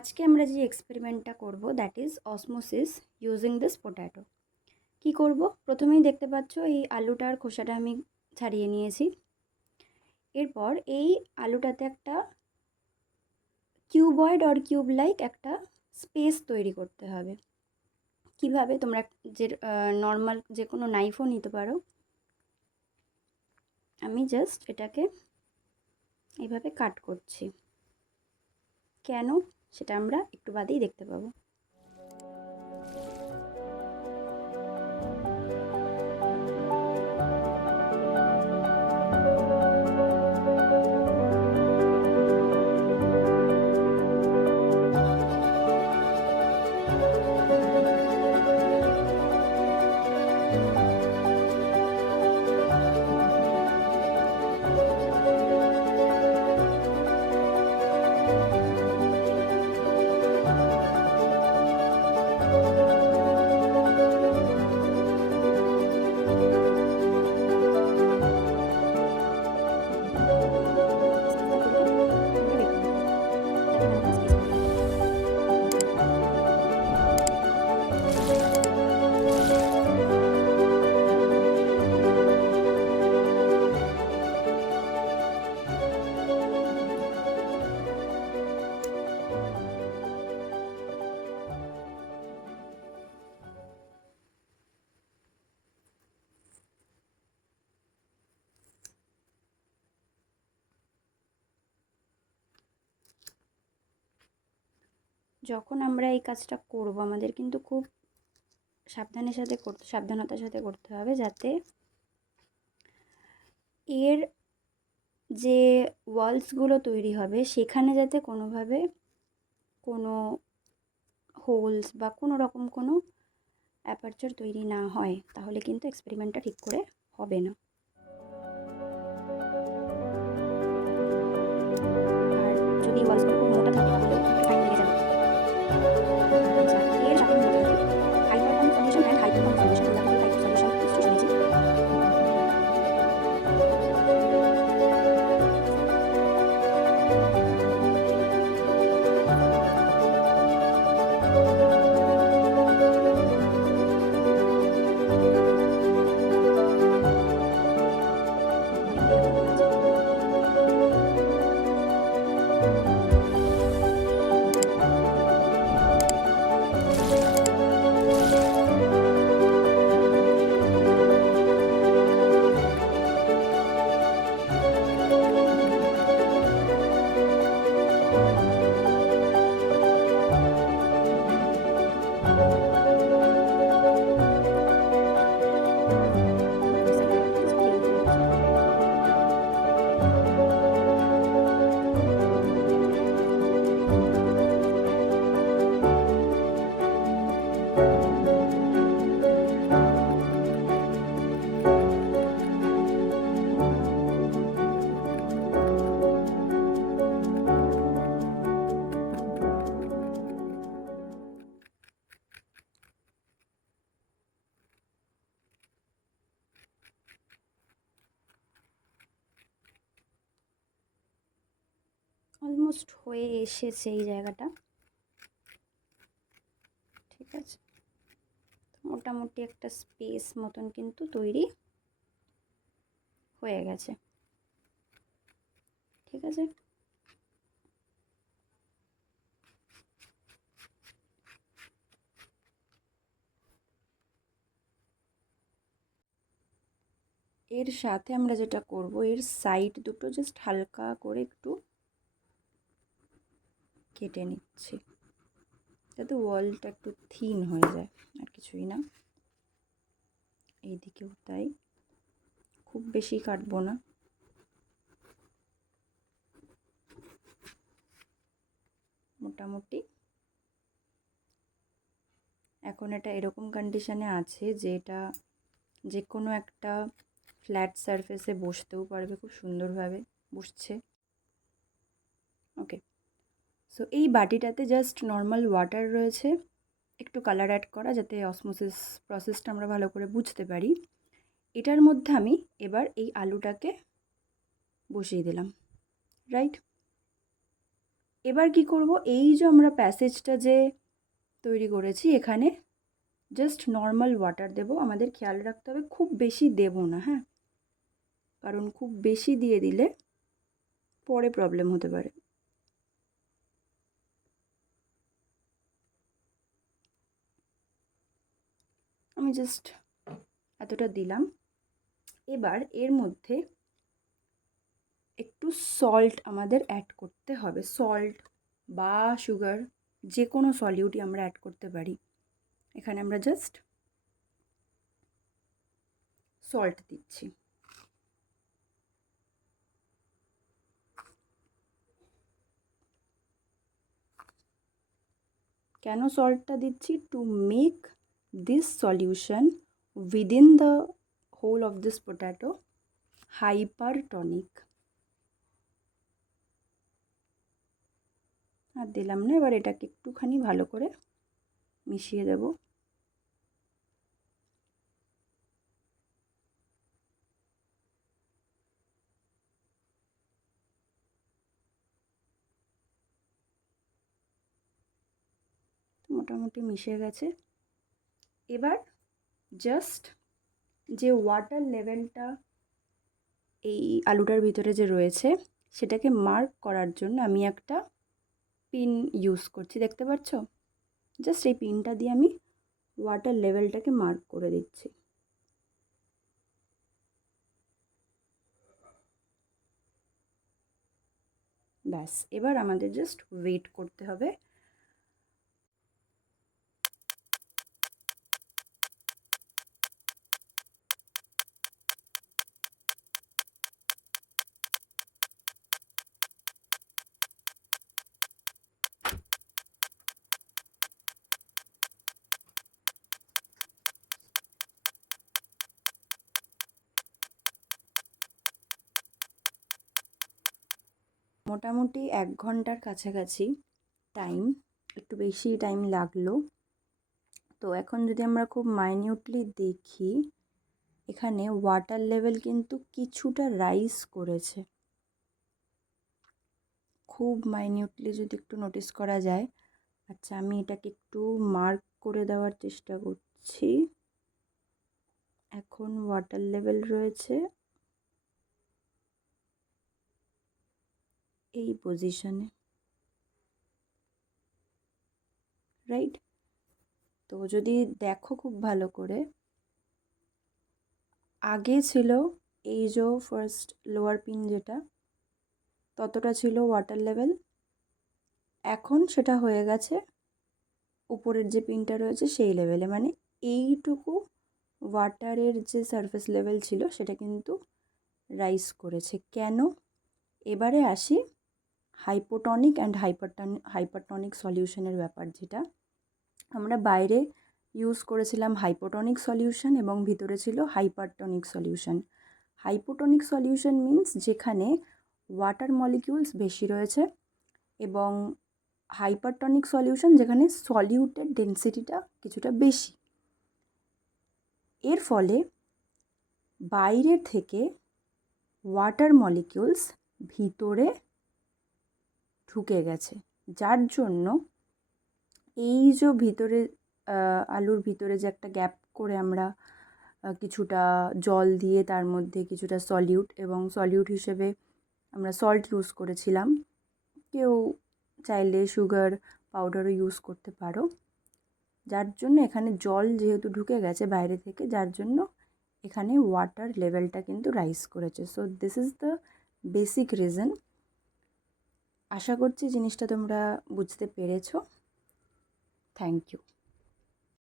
আজকে আমরা যে এক্সপেরিমেন্টটা করব that is osmosis using this potato. কি করব? প্রথমেই দেখতে পাচ্ছ এই আলুটার খোসাটা আমি ছাড়িয়ে নিয়েছি। এরপর এই আলুটাতে একটা কিউবয়েড অর কিউব লাইক একটা স্পেস তৈরি করতে হবে। কিভাবে? তোমরা যে নর্মাল যে কোনো নাইফও নিতে পারো। আমি জাস্ট এটাকে এইভাবে কাট করছি। কেন সেটা আমরা একটু বাদেই দেখতে পাবো। যখন আমরা এই কাজটা করব আমাদের কিন্তু খুব সাবধানতার সাথে করতে হবে, যাতে এর যে ওয়ালসগুলো তৈরি হবে সেখানে যাতে কোনোভাবে কোনো হোলস বা কোনো রকম কোনো অ্যাপারচার তৈরি না হয়, তাহলে কিন্তু এক্সপেরিমেন্টটা ঠিক করে হবে না। আর যদি ওয়ালসগুলো খুব মোটা থাকে তাহলে ফাইন লেগে যাবে। আচ্ছা, এর সাথে আমি মোটামুটি hypertonic solution and hypertonic solution type solution কিছু নিয়েছি। অলমোস্ট হয়ে এসেছে এই জায়গাটা, ঠিক আছে। মোটামুটি একটা স্পেস মতন কিন্তু তৈরি হয়ে গেছে, ঠিক আছে। এর সাথে আমরা যেটা করব, এর সাইড দুটো জাস্ট হালকা করে একটু কেটে নিচ্ছি, যাতে ওয়ালটা একটু থিন হয়ে যায়, আর কিছুই না। এইদিকেও তাই, খুব বেশি কাটবো না। মোটামুটি এখন এটা এরকম কন্ডিশনে আছে যে এটা যে কোনো একটা ফ্ল্যাট সারফেসে বসতেও পারবে, খুব সুন্দরভাবে বসছে। ওকে, সো এই বাটিটাতে জাস্ট নর্মাল ওয়াটার রয়েছে, একটু কালার অ্যাড করা, যাতে অসমোসিস প্রসেসটা আমরা ভালো করে বুঝতে পারি। এটার মধ্যে আমি এবার এই আলুটাকে বসিয়ে দিলাম, রাইট। এবার কি করব, এই যে আমরা প্যাসেজটা যে তৈরি করেছি এখানে জাস্ট নর্মাল ওয়াটার দেব। আমাদের খেয়াল রাখতে হবে খুব বেশি দেব না, হ্যাঁ, কারণ খুব বেশি দিয়ে দিলে পরে প্রবলেম হতে পারে। আমি জাস্ট এতটা দিলাম। এবার এর মধ্যে একটু সল্ট আমাদের অ্যাড করতে হবে। সল্ট বা সুগার, যে কোনো সলিউটই আমরা অ্যাড করতে পারি। এখানে আমরা জাস্ট সল্ট দিচ্ছি। কেন সল্টটা দিচ্ছি? To make this solution within the whole of this potato hypertonic. আর দিলাম না, এবার এটাকে একটুখানি ভালো করে মিশিয়ে দেব। মোটামুটি মিশে গেছে। এবার জাস্ট যে ওয়াটার লেভেলটা এই আলুটার ভিতরে যে রয়েছে সেটাকে মার্ক করার জন্য আমি একটা পিন ইউজ করছি, দেখতে পাচ্ছ? জাস্ট এই পিনটা দিয়ে আমি ওয়াটার লেভেলটাকে মার্ক করে দিচ্ছি। ব্যাস, এবার আমাদের জাস্ট ওয়েট করতে হবে। মোটামুটি 1 ঘন্টার কাছাকাছি টাইম, একটু বেশি টাইম লাগলো। তো এখন যদি আমরা খুব মাইনিউটলি দেখি, এখানে ওয়াটার লেভেল কিন্তু কিছুটা রাইজ করেছে। খুব মাইনিউটলি যদি একটু নোটিস করা যায়। আচ্ছা, আমি এটাকে একটু মার্ক করে দেওয়ার চেষ্টা করছি। এখন ওয়াটার লেভেল রয়েছে এই পজিশনে, রাইট? তো যদি দেখো খুব ভালো করে, আগে ছিল এই যে ফার্স্ট লোয়ার পিন যেটা, ততটা ছিল ওয়াটার লেভেল। এখন সেটা হয়ে গেছে উপরের যে পিনটা রয়েছে সেই লেভেলে, মানে এইটুকু ওয়াটারের যে সারফেস লেভেল ছিল সেটা কিন্তু রাইজ করেছে। কেন? এবারে আসি হাইপোটনিক অ্যান্ড হাইপারটনিক সলিউশনের ব্যাপার, যেটা আমরা বাইরে ইউজ করেছিলাম হাইপোটনিক সলিউশন এবং ভিতরে ছিল hypertonic solution. Hypotonic solution means যেখানে ওয়াটার মলিকিউলস বেশি রয়েছে, এবং হাইপারটনিক সলিউশন যেখানে সলিউটের ডেন্সিটিটা কিছুটা বেশি। এর ফলে বাইরে থেকে ওয়াটার মলিকিউলস ভিতরে ঢুকে গেছে, যার জন্য এই যে ভিতরে আলুর ভিতরে যে একটা গ্যাপ করে আমরা কিছুটা জল দিয়ে তার মধ্যে কিছুটা সলিউট এবং সলিউট হিসেবে আমরা সল্ট ইউজ করেছিলাম, কেউ চাইলে সুগার পাউডারও ইউজ করতে পারো, যার জন্য এখানে জল যেহেতু ঢুকে গেছে বাইরে থেকে, যার জন্য এখানে ওয়াটার লেভেলটা কিন্তু রাইজ করেছে। So this is the basic reason. আশা করছি জিনিসটা তোমরা বুঝতে পেরেছো। Thank you.